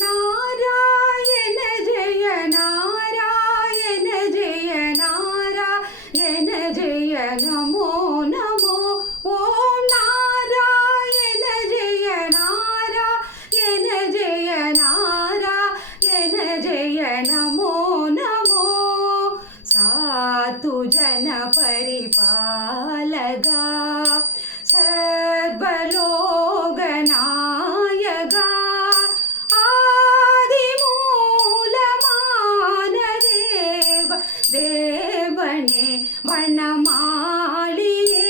నారాయణ జయ నారాయణ జయ నారాయణ జయ నమో నమో ఓం నారాయణ జయ నారాయణ జయ నారాయణ జయ నమో నమో సాతు జన పరిపాలగా సర్వలోకనాయగా தேவனே வனமாளியே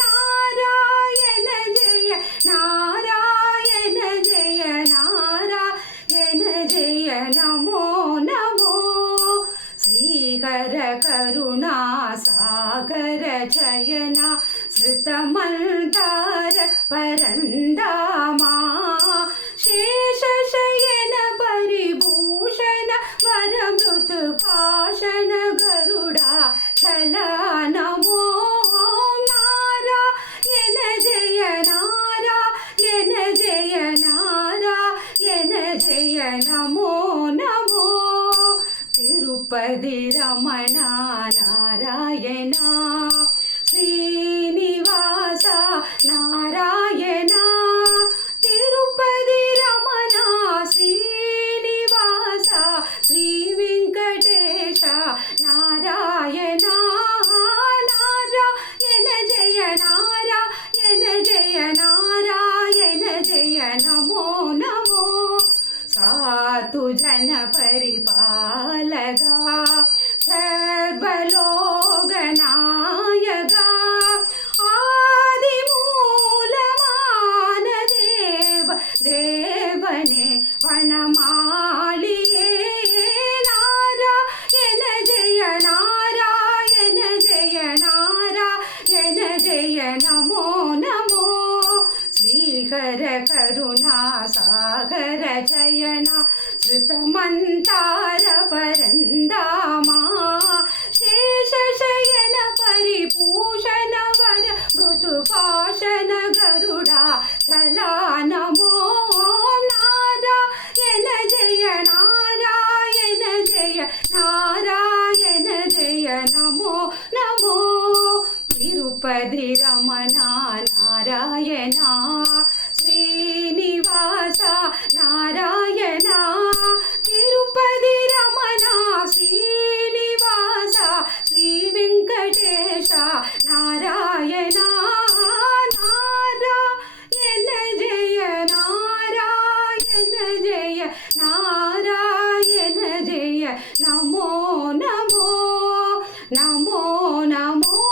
நாராயண ஜெய நாராயண ஜெய நாராயண ஜெய நமோ நமோ శ్రీకర కరుణా సాగర జయనా శ్రుతమంతార పరందామా శేషశయన పరిభూషణ వరమృతు పాషణ గరుడా చలా నమో నారాయణ జయ నారాయణ జయ నారాయణ జయ నమో నమో తిరుపతి రమణ నారాయణ శ్రీనివాస నారాయణ తిరుపతి రమణ శ్రీనివాస శ్రీ వెంకటేశ నారాయణ నారాయణ జయ నారాయణ జయ నారాయణ జయ నమో నమో సాతు జన పరిపాలగా సర్వలోకనాయగా ఆదిమూలమాన దేవ దేవనే వనమాళియే నారాయణ జయ నారాయణ జయ నారాయణ జయ నమో నమో శ్రీకర కరుణా సాగర జయనా శ్రుతమంతార పరందామా శేషశయన పరిభూషణ వర మృదుపాషణ గరుడా చలా నమో నారాయణ జయ నారాయణ జయ నారాయణ జయ నమో నమో తిరుపతి రమణ నారాయణ శ్రీనివాస నారాయణ తిరుపతి రమణ శ్రీనివాస శ్రీ వెంకటేశ నారాయణ నారాయణ జయ నారాయణ జయ నారాయణ జయ నమో నమో నమో నమో